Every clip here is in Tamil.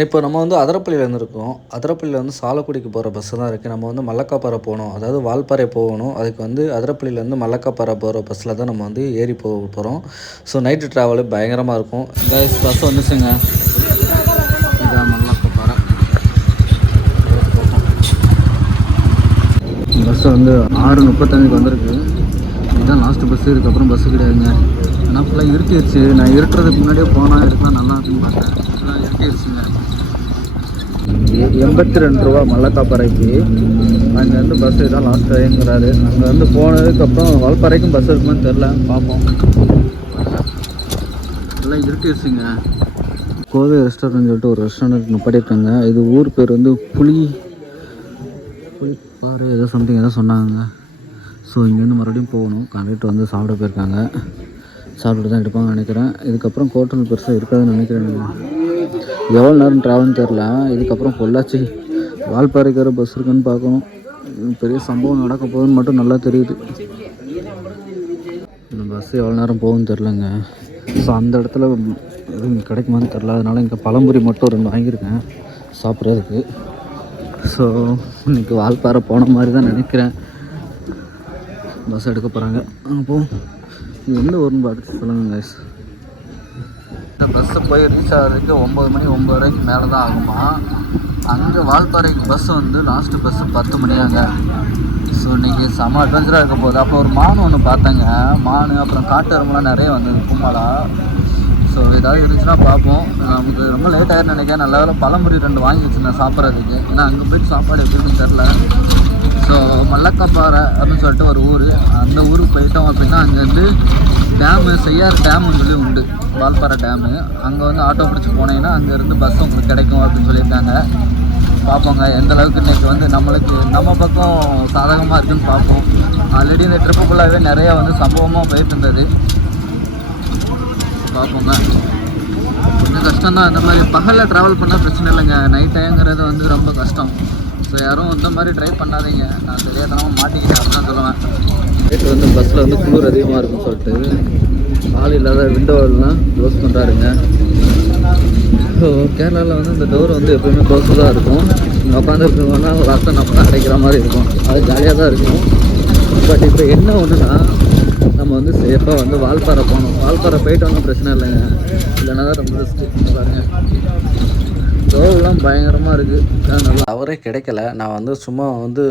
இப்போ நம்ம வந்து அதரப்பள்ளியிலேருந்து இருக்கோம் அதரப்பள்ளியில் வந்து சாலக்குடிக்கு போகிற பஸ்ஸு தான் இருக்குது நம்ம வந்து மல்லக்காப்பாறை போகணும். அதாவது வால்பாறை போகணும். அதுக்கு வந்து அதரப்பள்ளியிலேருந்து மல்லக்காப்பாறை போகிற பஸ்ஸில் தான் நம்ம வந்து ஏறி போக போகிறோம் ஸோ நைட்டு ட்ராவலு பயங்கரமாக இருக்கும். இந்த பஸ் வந்துச்சுங்க. இதான் மல்லக்காப்பாறை. பஸ் வந்து ஆறு முப்பத்தஞ்சுக்கு வந்திருக்கு. இதுதான் லாஸ்ட் பஸ்ஸு இதுக்கப்புறம் பஸ்ஸு கிடையாதுங்க. ஆனால் ஃபுல்லாக இருட்டிடுச்சு நான் இருட்டுறதுக்கு முன்னாடியே போனால் இருக்கா நல்லா இருக்குன்னு பார்த்தேன். ஃபுல்லாக இருட்டிடுச்சுங்க எண்பத்தி ரெண்டு ரூபா மல்லக்காப்பாறைக்கு அங்கேருந்து பஸ் இதான் லாஸ்ட் டைம்ங்கிறாரு அங்கே வந்து போனதுக்கப்புறம் வால்பாறைக்கும் பஸ் இருக்குமான்னு தெரில பார்ப்போம் எல்லாம் இருட்டிடுச்சுங்க கோவை ரெஸ்டாரண்ட் சொல்லிட்டு ஒரு ரெஸ்டாரண்ட் நிப்பாட்டியிருக்காங்க இது ஊர் பேர் வந்து புளி புளிப்பாறை ஏதோ சம்திங் ஏதோ சொன்னாங்க. ஸோ இங்கேருந்து மறுபடியும் போகணும். கண்டக்டர் வந்து சாப்பிட போயிருக்காங்க. சாப்பிட்டு தான் எடுப்பாங்கன்னு நினைக்கிறேன். இதுக்கப்புறம் கோட்டல் பெருசாக இருக்காதுன்னு நினைக்கிறேன். எவ்வளோ நேரம் ட்ராவல்னு தெரில இதுக்கப்புறம் பொள்ளாச்சி. வால்பாறைக்கார பஸ் இருக்குன்னு பார்க்கணும். பெரிய சம்பவம் நடக்க போகுதுன்னு மட்டும் நல்லா தெரியுது. இந்த பஸ் எவ்வளோ நேரம் போகும்னு தெரிலங்க ஸோ அந்த இடத்துல எதுவும் கிடைக்குமான்னு தெரில அதனால் இங்கே பழம்புரி மட்டும் ரெண்டு வாங்கியிருக்கேன். சாப்பிட்றதுக்கு ஸோ இன்றைக்கி வால்பாறை போன மாதிரி தான் நினைக்கிறேன். பஸ் எடுக்க போகிறாங்க அப்போது எந்த ஊருன்னு பார்த்து சொல்லுங்கள் கைஸ் இந்த பஸ்ஸு போய் ரீச் ஆகிறதுக்கு ஒம்பது மணி ஒம்பதரைக்கு மேலே தான் ஆகுமா? அங்கே வால்பாறைக்கு பஸ் வந்து லாஸ்ட்டு பஸ்ஸு பத்து மணியாங்க. ஸோ இன்றைக்கி செம அட்வென்ச்சராக இருக்கும் போகுது. அப்போ ஒரு மான் ஒன்று பார்த்தேங்க. மான் அப்புறம் காட்டு எறும்புலாம் நிறைய வந்தது. கும்மாலா ஸோ ஏதாவது இருந்துச்சுன்னா பார்ப்போம். நமக்கு ரொம்ப லேட் ஆகிடும் நினைக்கிறேன். நல்ல வேலை பழம்புரி ரெண்டு வாங்கி வச்சுருந்தேன் சாப்பிட்றதுக்கு. ஏன்னா அங்கே போயிட்டு சாப்பாடு எப்படின்னு தெரில ஸோ மல்லக்கப்பாறை அப்படின்னு சொல்லிட்டு ஒரு ஊர். அந்த ஊருக்கு போயிட்டோம் அப்படின்னா அங்கேருந்து டேமு செய்யார் டேமுன்னு சொல்லி உண்டு. வால்பாறை டேமு அங்கே வந்து ஆட்டோ பிடிச்சி போனீங்கன்னா அங்கேருந்து பஸ் உங்களுக்கு கிடைக்கும் அப்படின்னு சொல்லியிருக்காங்க. பார்ப்போங்க. எந்த அளவுக்கு இன்றைக்கி வந்து நம்மளுக்கு நம்ம பக்கம் சாதகமாக இருக்குன்னு பார்ப்போம். ஆல்ரெடி இந்த ட்ரிப்பு ஃபுல்லாகவே நிறையா வந்து சம்பவமாக போயிட்டு இருந்தது. பார்ப்போங்க கொஞ்சம் கஷ்டம் தான் இந்த மாதிரி பகலில் ட்ராவல் பண்ணால் பிரச்சனை இல்லைங்க. நைட் டைங்கிறது வந்து ரொம்ப கஷ்டம். ஸோ யாரும் இந்த மாதிரி ட்ரை பண்ணாதீங்க. நான் தெரியாதனமாக மாட்டிக்கிட்டேன் அப்படின்னு சொல்லுவேன். நைட்டு வந்து பஸ்ஸில் வந்து குளிர் அதிகமாக இருக்கும்னு சொல்லிட்டு ஆள் இல்லாத விண்டோவெல்லாம் க்ளோஸ் பண்ணுறாருங்க ஸோ கேரளாவில் வந்து இந்த டோர் வந்து எப்போயுமே க்ளோஸ் தான் இருக்கும். இங்கே உட்காந்துருக்கோம்னா ஒரு அர்த்தம் நம்ம அடைக்கிற மாதிரி இருக்கும். அது ஜாலியாக தான் இருக்கும். பட் இப்போ என்ன ஒன்றுனா நம்ம வந்து சேஃபாக வந்து வால்பாறை போகணும். வால்பாறை போயிட்டு வந்தால் பிரச்சனை இல்லைங்க. இல்லைன்னா தான் ரொம்ப ரிஸ்க் பாருங்கள் ரோவெல்லாம் பயங்கரமாக இருக்குது அவரே கிடைக்கல. நான் வந்து சும்மா வந்து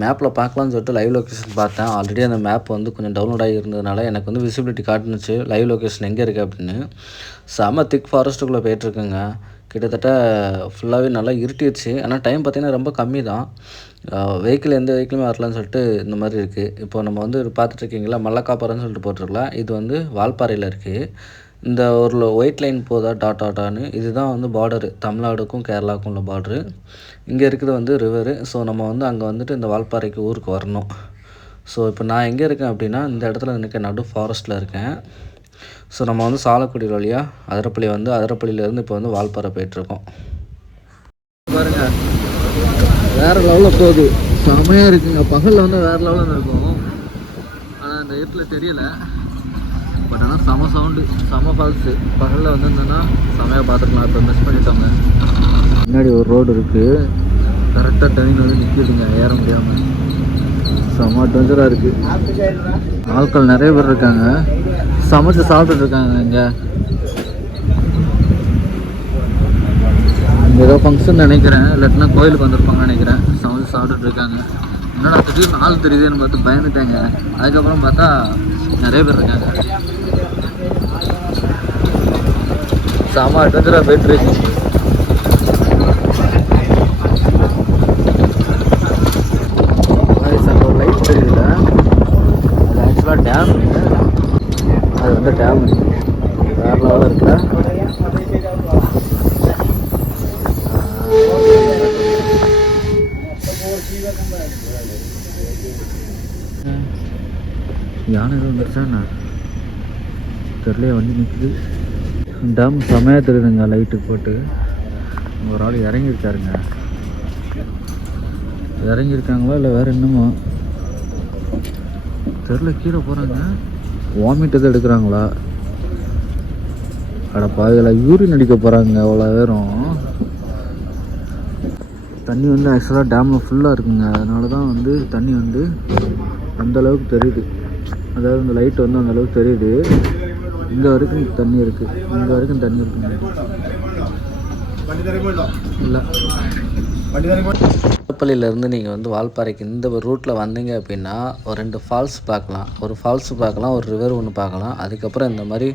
மேப்பில் பார்க்கலான்னு சொல்லிட்டு லைவ் லொக்கேஷன் பார்த்தேன். ஆல்ரெடி அந்த மேப் வந்து கொஞ்சம் டவுன்லோட் ஆகி இருந்ததுனால எனக்கு வந்து விசிபிலிட்டி காட்டுனுச்சு. லைவ் லொக்கேஷன் எங்கே இருக்குது அப்படின்னு. செம திக் ஃபாரஸ்ட்டுக்குள்ளே போயிட்டுருக்குங்க கிட்டத்தட்ட ஃபுல்லாகவே நல்லா இருட்டிடுச்சு. ஆனால் டைம் பார்த்திங்கன்னா ரொம்ப கம்மி தான் வெஹிக்கிள் எந்த வெஹிக்கிளுமே வரலன்னு சொல்லிட்டு இந்த மாதிரி இருக்குது இப்போ நம்ம வந்து பார்த்துட்ருக்கீங்களா? மல்லக்காப்பாறைன்னு சொல்லிட்டு போட்டிருக்கலாம். இது வந்து வால்பாறையில் இருக்குது இந்த ஒரு ஒயிட் லைன் போதா டாட் டாட்டான்னு இதுதான் வந்து பார்டரு தமிழ்நாடுக்கும் கேரளாவுக்கும் உள்ள பார்டரு இங்கே இருக்கிறது வந்து ரிவரு ஸோ நம்ம வந்து அங்கே வந்துட்டு இந்த வால்பாறைக்கு ஊருக்கு வரணும். ஸோ இப்போ நான் எங்கே இருக்கேன் அப்படின்னா இந்த இடத்துல நிற்க நடு ஃபாரஸ்ட்டில் இருக்கேன். ஸோ நம்ம வந்து சாலக்குடி வழியாக அதிரப்பள்ளி வந்து அதிரப்பள்ளியிலேருந்து இப்போ வந்து வால்பாறை போயிட்டுருக்கோம். வேறு லெவலில் போகுது. செமையாக இருக்குங்க. பகலில் வந்து வேறு லெவலில் இருக்கும். ஆனால் இந்த இருட்டில் தெரியல. பட் ஆனால் செம சவுண்டு செம ஃபால்ஸு பகலில் வந்திருந்தேன்னா செமையாக பார்த்துருக்கலாம். இப்போ மிஸ் பண்ணிட்டோங்க முன்னாடி ஒரு ரோடு இருக்குது கரெக்டாக ட்ரெயின் வந்து நிற்கிதுங்க ஏற முடியாமல் செம டேஞ்சராக இருக்குது ஆட்கள் நிறைய பேர் இருக்காங்க. சமைச்சு சாப்பிட்டுட்டு இருக்காங்க இங்கே இங்கே ஏதோ ஃபங்க்ஷன் நினைக்கிறேன். இல்லாட்டினா கோயிலுக்கு வந்திருப்பாங்கன்னு நினைக்கிறேன். சமைச்சு சாப்பிட்டுட்டு இருக்காங்க. என்னடா திடீர்னு ஆள் தெரியுதுன்னு பார்த்து பயந்துட்டாங்க. அதுக்கப்புறம் பார்த்தா நிறைய பேர் இருக்காங்க. செம அட்வென்ச்சராக போயிட்டு இருக்கு. லைட் தெரியுதுல அது ஆக்சுவலாக டேம் அது வந்து டேம் வேற லெவலில் இருக்குல்ல யானை எதுவும் வந்துருச்சா என்ன? தெரியலையே வண்டி நிற்குது டேம் செமையாக தெரியுதுங்க லைட்டு போட்டு. ஒரு ஆள் இறங்கியிருக்காருங்க. இறங்கியிருக்காங்களா இல்லை வேறு என்னமோ? தெரில கீழே போகிறாங்க வாமிட் எதுவும் எடுக்கிறாங்களா? அட பாதியில் யூரின் அடிக்க போகிறாங்க அவ்வளோ வேறும் தண்ணி வந்து ஆக்சுவலாக டேமில் ஃபுல்லாக இருக்குங்க. அதனால தான் வந்து தண்ணி வந்து அந்தளவுக்கு தெரியுது. அதாவது இந்த லைட் வந்து அந்த அளவுக்கு தெரியுது. இங்கே வரைக்கும் தண்ணி இருக்குது இங்கே வரைக்கும் தண்ணி இருக்குது இல்லை. திருப்பள்ளியிலேருந்து நீங்கள் வந்து வால்பாறைக்கு இந்த ஒரு ரூட்டில் வந்தீங்க அப்படின்னா ஒரு ரெண்டு ஃபால்ஸ் பார்க்கலாம். ஒரு ஃபால்ஸ் பார்க்கலாம் ஒரு ரிவர் ஒன்று பார்க்கலாம். அதுக்கப்புறம் இந்த மாதிரி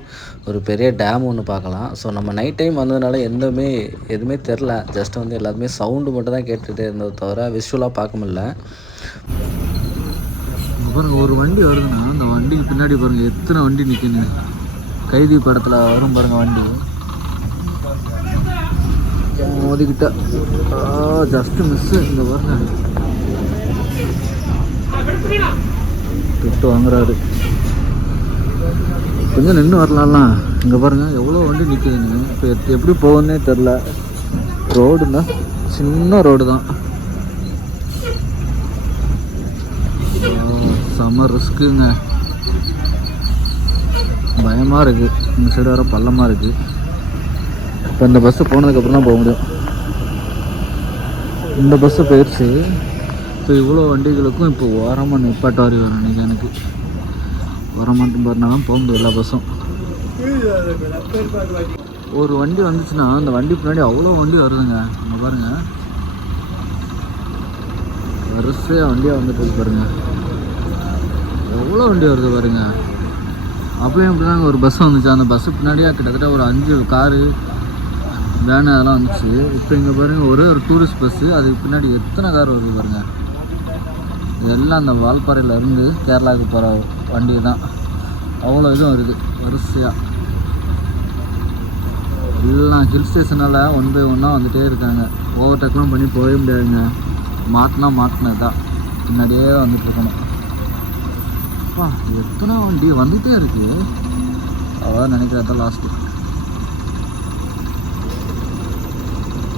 ஒரு பெரிய டேம் ஒன்று பார்க்கலாம். ஸோ நம்ம நைட் டைம் வந்ததுனால எந்தவுமே எதுவுமே தெரில ஜஸ்ட் வந்து எல்லாத்துமே சவுண்டு மட்டும் தான் கேட்டுகிட்டே இருந்ததை தவிர விஷுவலாக பார்க்க முடியல. பாருங்கள் பாருங்க ஒரு வண்டி வருதுன்னா அந்த வண்டிக்கு பின்னாடி பாருங்கள் எத்தனை வண்டி நிற்குங்க கைதி படத்தில் வரும் பாருங்கள் வண்டி. மோதிக்கிட்ட. ஜஸ்ட்டு மிஸ்ஸு இந்த பாருங்க. திட்டு வாங்குறாரு. கொஞ்சம் நின்று வரலாம்லாம் இங்கே பாருங்க எவ்வளோ வண்டி நிற்குதுங்க இப்போ எப்படி போகணுன்னே தெரில ரோடுன்னா சின்ன ரோடு தான் செம்ம ரிஸ்க்குங்க. பயமாக இருக்குது இந்த சைடு வர பள்ளமாக இருக்குது இப்போ இந்த பஸ்ஸு போனதுக்கப்புறம் தான் போக முடியும். இந்த பஸ்ஸு போயிடுச்சு இப்போ இவ்வளோ வண்டிகளுக்கும் இப்போ ஓரமாக நிப்பாட்ட வரி வரும் அன்றைக்கி எனக்கு ஓரமாட்டும் பாருனாலும் போக முடியும் எல்லா பஸ்ஸும் ஒரு வண்டி வந்துச்சுன்னா அந்த வண்டி பின்னாடி அவ்வளோ வண்டி வருதுங்க. அங்கே பாருங்கள் வரிசையாக வண்டியாக வந்துட்டு இருக்கு பாருங்க. எவ்வளோ வண்டி வருது பாருங்க. அப்பயும் இப்படிதாங்க ஒரு பஸ் வந்துச்சு. அந்த பஸ்ஸு பின்னாடியே கிட்டத்தட்ட ஒரு அஞ்சு காரு வேனு அதெல்லாம் வந்துச்சு. இப்போ இங்கே பாருங்க ஒரே ஒரு டூரிஸ்ட் பஸ்ஸு அதுக்கு பின்னாடி எத்தனை கார் வருது பாருங்க. இதெல்லாம் அந்த வால்பாறையிலேருந்து கேரளாவுக்கு போகிற வண்டி தான் அவ்வளோ இதுவும் வருது. வரிசையாக எல்லாம் ஹில் ஸ்டேஷனால் ஒன் பை ஒன்னாக வந்துகிட்டே இருக்காங்க. ஓவர்டேக்லாம் பண்ணி போகவே முடியாதுங்க. மாட்டினா மாட்டினது தான் பின்னாடியே வந்துட்டு இருக்கணும். அப்பா எத்தனை வண்டி வந்துகிட்டே இருக்கு. அதான் நினைக்கிறதா லாஸ்ட்டு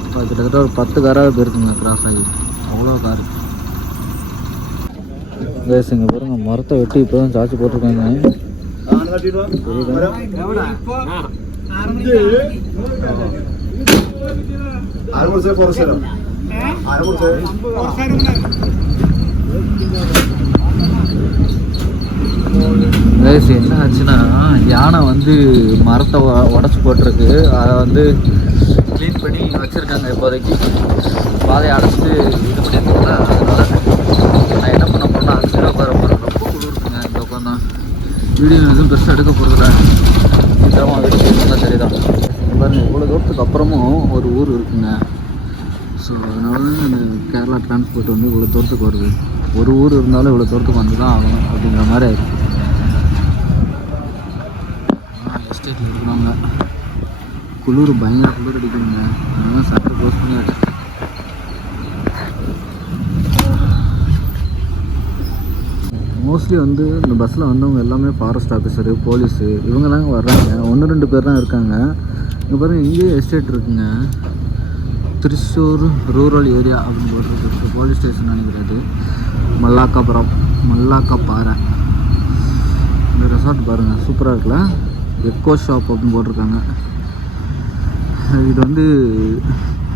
இப்போ கிட்டத்தட்ட ஒரு பத்து காராவது போயிருக்குங்க கிராஸ் ஆகி. அவ்வளோ காரு கேஸ் இங்கே பாருங்க மரத்தை வெட்டி இப்போ தான் சார்ஜ் போட்டிருக்காங்க தெரியுதா? கைஸ் என்ன ஆச்சுன்னா யானை வந்து மரத்தை உடச்சி போட்டிருக்கு. அதை வந்து க்ளீன் பண்ணி வச்சுருக்காங்க இப்போதைக்கு. பாதையை அடைச்சிட்டு இது பண்ணியிருக்காங்களா? அதனால் நான் என்ன பண்ண போறேன்னா அந்த சைடு உட்கார போகிறேன் ரொம்ப குளிருக்குங்க இந்த உட்காந்தா வீடியோ எதுவும் பெருசாக எடுக்க போகிறதில்ல சீக்கிரமாக வீடு தான் தெரியுதான் இவ்வளோ தூரத்துக்கு அப்புறமும் ஒரு ஊர் இருக்குங்க. ஸோ அதனால தான் இந்த கேரளா டிரான்ஸ்போர்ட் வந்து இவ்வளோ தூரத்துக்கு வருது. ஒரு ஊர் இருந்தாலும் இவ்வளோ தூரத்துக்கு வந்து தான் ஆகணும் அப்படிங்கிற மாதிரி ஆயிருக்கு எஸ்டேட்டில் இருக்கிறவங்க. குளிர் பயங்கர குளிர் அடிக்குதுங்க. அதனால சட்டை க்ளோஸ் பண்ணி வச்சிருக்கேன். மோஸ்ட்லி வந்து இந்த பஸ்ஸில் வந்தவங்க எல்லாமே ஃபாரஸ்ட் ஆஃபீஸரு போலீஸு இவங்கெல்லாம் வர்றாங்க. ஒன்று ரெண்டு பேர் தான் இருக்காங்க. இங்கே பாருங்கள் இங்கேயே எஸ்டேட் இருக்குங்க. திருச்சூர் ரூரல் ஏரியா அப்படின்னு போட்டிருக்கு. போலீஸ் ஸ்டேஷன் நினைக்கிறது மல்லாக்காபுரம் பாறை இந்த ரெசார்ட் பாருங்கள் சூப்பராக இருக்குல்ல? எக்கோ ஷாப் அப்படின்னு போட்டிருக்காங்க. இது வந்து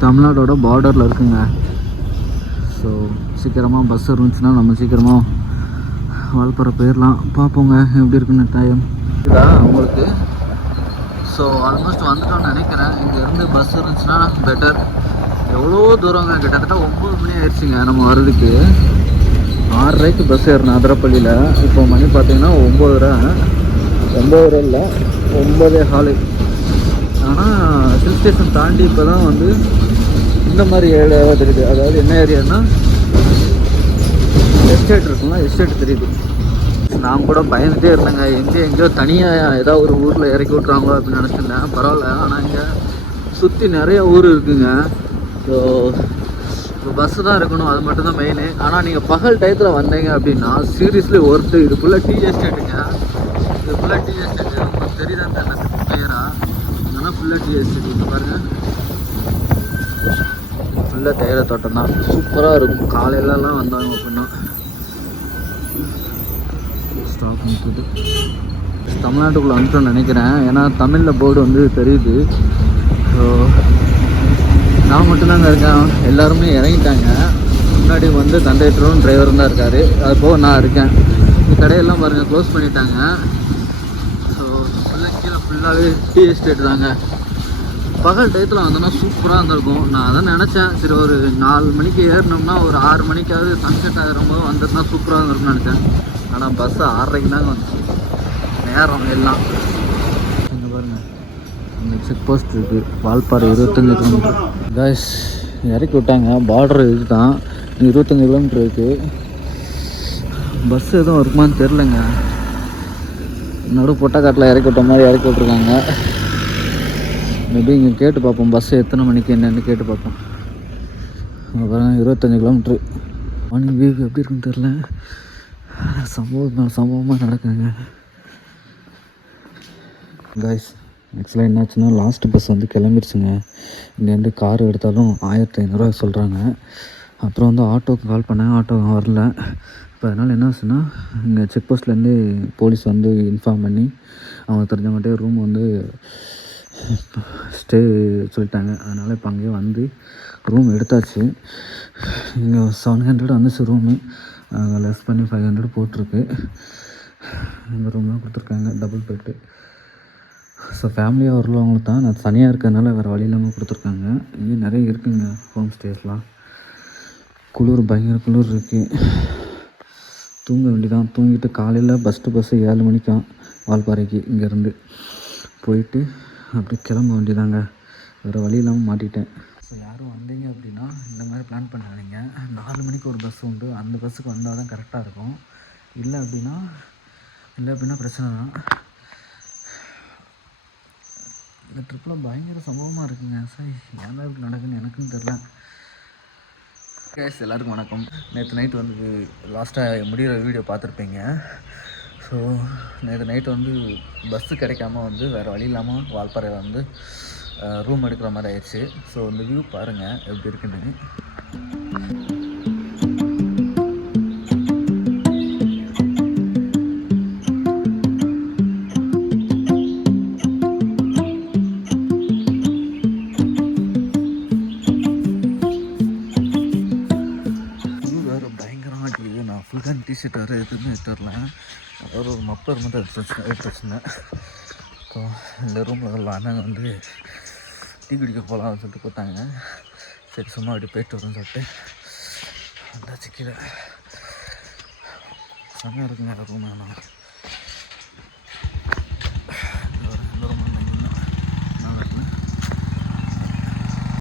தமிழ்நாடோட பார்டரில் இருக்குங்க. ஸோ சீக்கிரமாக பஸ் இருந்துச்சுன்னா நம்ம சீக்கிரமாக வால்பாறை போயிடலாம் பார்ப்போங்க எப்படி இருக்குன்னு டைம் இதா உங்களுக்கு? ஸோ ஆல்மோஸ்ட் வந்துட்டோம்னு நினைக்கிறேன். இங்கேருந்து பஸ் இருந்துச்சுன்னா பெட்டர் எவ்வளோ தூரங்க? கிட்டத்தட்ட ஒம்பது மணி ஆயிடுச்சுங்க நம்ம வர்றதுக்கு. ஆறரைக்கு பஸ் ஏறணும் அதிரப்பள்ளியில் இப்போ மணி பார்த்தீங்கன்னா ஒம்போதரை. ரூபா இல்லை ஒம்பதே ஹாலு ஆனால் ஹில் ஸ்டேஷன் தாண்டி இப்போ தான் வந்து இந்த மாதிரி ஏரியாவாக தெரியுது. அதாவது என்ன ஏரியானா எஸ்டேட் இருக்குங்களா எஸ்டேட் தெரியுது. நான் கூட பயந்துட்டே இருந்தேங்க. எங்கே எங்கேயோ தனியாக ஏதாவது ஒரு ஊரில் இறக்கி விட்றாங்களோ அப்படின்னு நினச்சிருந்தேன். பரவாயில்ல. ஆனால் இங்கே சுற்றி நிறைய ஊர் இருக்குங்க. ஸோ இப்போ பஸ்ஸு தான் இருக்கணும். அது மட்டும் தான் மெயினு ஆனால் நீங்கள் பகல் டயத்தில் வந்தீங்க அப்படின்னா சீரியஸ்லி ஒர்த்து இது ஃபுல்லாக டீ எஸ்டேட்டுங்க இது ஃபுல்லாக டீ எஸ்டேட் உங்களுக்கு தெரியுதான்னு தெரியல கிளியராக இதெல்லாம் ஃபுல்லாக டீ எஸ்டேட் இங்கே பாருங்கள் ஃபுல்லாக தேயிலை தோட்டம் தான். சூப்பராக இருக்கும். காலையிலலாம் வந்தாங்க அப்படின்னா. ஸ்டாப் நிற்குது தமிழ்நாட்டுக்குள்ளே வந்துட்டோம்னு நினைக்கிறேன். ஏன்னா தமிழில் போர்டு வந்து தெரியுது. ஸோ நான் மட்டும்தாங்க இருக்கேன். எல்லாருமே இறங்கிட்டாங்க. முன்னாடி வந்து கண்டக்டரும் டிரைவரும் தான் இருக்கார். அது போக நான் இருக்கேன். இந்த கடையெல்லாம் பாருங்கள் க்ளோஸ் பண்ணிட்டாங்க. ஃபுல்லாக கீழே ஃபுல்லாகவே டீ எஸ்டேட் தாங்க. பகல் டயத்தில் வந்தோன்னா சூப்பராக இருந்திருக்கும். நான் அதான் நினச்சேன். சரி ஒரு நாலு மணிக்கு ஏறினோம்னா ஒரு ஆறு மணிக்காவது சன்செட் ஆகிறம்போது போது சூப்பராக இருந்திருக்கும்னு நினச்சேன். ஆனால் பஸ்ஸு ஆறரைக்கு தாங்க வந்துச்சு. நேரம் எல்லாம். இங்கே பாருங்க. இங்கே செக் போஸ்ட் இருக்குது வால்பாறை இருபத்தஞ்சி கிலோமீட்டர் காய்ஸ் இறக்கி விட்டாங்க. பார்டர் இது தான் இருபத்தஞ்சி கிலோமீட்டர் இருக்குது பஸ் எதுவும் இருக்குமான்னு தெரிலங்க நடு பொட்டக்காட்டில் இறக்கி விட்ட மாதிரி இறக்கி விட்ருக்காங்க மேபி இங்கே கேட்டு பார்ப்போம். பஸ்ஸு எத்தனை மணிக்கு என்னென்னு கேட்டு பார்ப்போம். அப்புறம் இருபத்தஞ்சி கிலோமீட்ரு மார்னிங் வியூ எப்படி இருக்குன்னு தெரில சம்பவம் மேலே சம்பவமாக நடக்குங்க காய்ஸ் ஆக்சுவலாக என்னாச்சுன்னா லாஸ்ட் பஸ் வந்து கிளம்பிடுச்சுங்க இங்கேருந்து கார் எடுத்தாலும் ஆயிரத்தி ஐநூறுரூவா சொல்கிறாங்க அப்புறம் வந்து ஆட்டோக்கு கால் பண்ணேன். ஆட்டோ வரல. இப்போ அதனால் என்ன ஆச்சுன்னா இங்கே செக் போஸ்ட்லேருந்து போலீஸ் வந்து இன்ஃபார்ம் பண்ணி அவங்க தெரிஞ்சவங்ககிட்டே ரூம் வந்து ஸ்டே சொல்லிட்டாங்க. அதனால் இப்போ அங்கேயே வந்து ரூம் எடுத்தாச்சு. இங்கே செவன் ஹண்ட்ரட் வந்துச்சு ரூமு அங்கே லெஸ் பண்ணி ஃபைவ் ஹண்ட்ரட் போட்டிருக்கு. இந்த ரூம்லாம் கொடுத்துருக்காங்க டபுள் பெட்டு ஸோ ஃபேமிலியாக வரலவங்களுக்கு தான். நான் தனியாக இருக்கிறதுனால வேறு வழி இல்லாமல் கொடுத்துருக்காங்க. இங்கே நிறைய இருக்குங்க ஹோம் ஸ்டேஸ்லாம் குளிர் பயங்கர குளிர் இருக்குது தூங்க வேண்டியதான் தூங்கிட்டு காலையில் பஸ்ட்டு பஸ்ஸு ஏழு மணிக்காம் வால்பாறைக்கு இங்கேருந்து போயிட்டு அப்படியே கிளம்ப வேண்டியதாங்க. வேறு வழி இல்லாமல் மாட்டிட்டேன். ஸோ யாரும் வந்தீங்க அப்படின்னா இந்த மாதிரி பிளான் பண்ணாதீங்க. நாலு மணிக்கு ஒரு பஸ் உண்டு. அந்த பஸ்ஸுக்கு வந்தால் தான் கரெக்டாக இருக்கும். இல்லை அப்படின்னா இல்லை அப்படின்னா பிரச்சனை தான். இந்த ட்ரிப்பில் பயங்கர சம்பவமாக இருக்குங்க. சார் ஏன் தான் இப்படி நடக்குன்னு எனக்குன்னு தெரில கேஸ் எல்லாருக்கும் வணக்கம். நேற்று நைட்டு வந்து லாஸ்ட்டாக முடிகிற வீடியோ பார்த்துருப்பீங்க. ஸோ நேற்று நைட்டு வந்து பஸ்ஸு கிடைக்காம வந்து வேறு வழி இல்லாமல் வால்பாறையில் வந்து ரூம் எடுக்கிற மாதிரி ஆயிடுச்சு. ஸோ இந்த வியூ பாருங்கள் எப்படி இருக்குன்னு. இருக்குதுன்னு தெரில அதாவது ஒரு மப்பர் மட்டும் எடுத்து வச்சு எடுத்து வச்சுருந்தேன் ஸோ இந்த ரூமில் உள்ள அண்ணன் வந்து டீ குடிக்க போகலாம்னு சொல்லிட்டு போட்டாங்க. சரி சும்மா அப்படி போயிட்டு வரும்னு சொல்லிட்டு வந்தாச்சு கீழே. செம்மையாக இருக்குங்க ரூம் ஆனால்